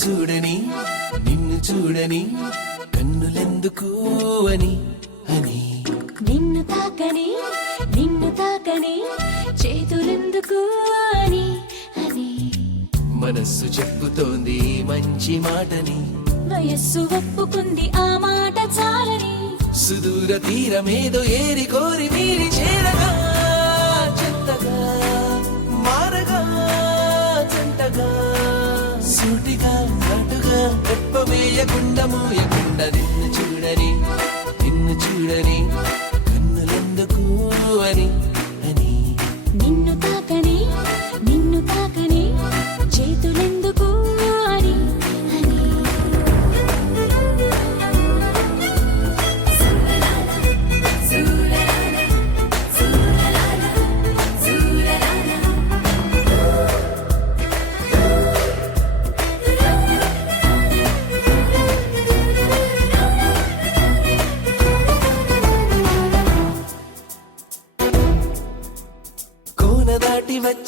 చూడని నిన్ను చూడని కన్నులెందుకు అని అని నిన్ను తాకని చేతులెందుకు అని అని మనస్సు చెప్పుతోంది మంచి మాటని వయస్సు ఒప్పుకుంది ఆ మాట చాలని సుదూర తీరమేదో ఏరి కోరి మీరి చేరగా చెత్తగా మారగా జంటగా సూటిగా నటుగా రెప్పవేయకుండా మూయకుండా నిన్ను చూడని కన్నులెందుకు అని అని నిన్ను తాకని చేతులెందుకు అని అని కోన దాటి వచ్చి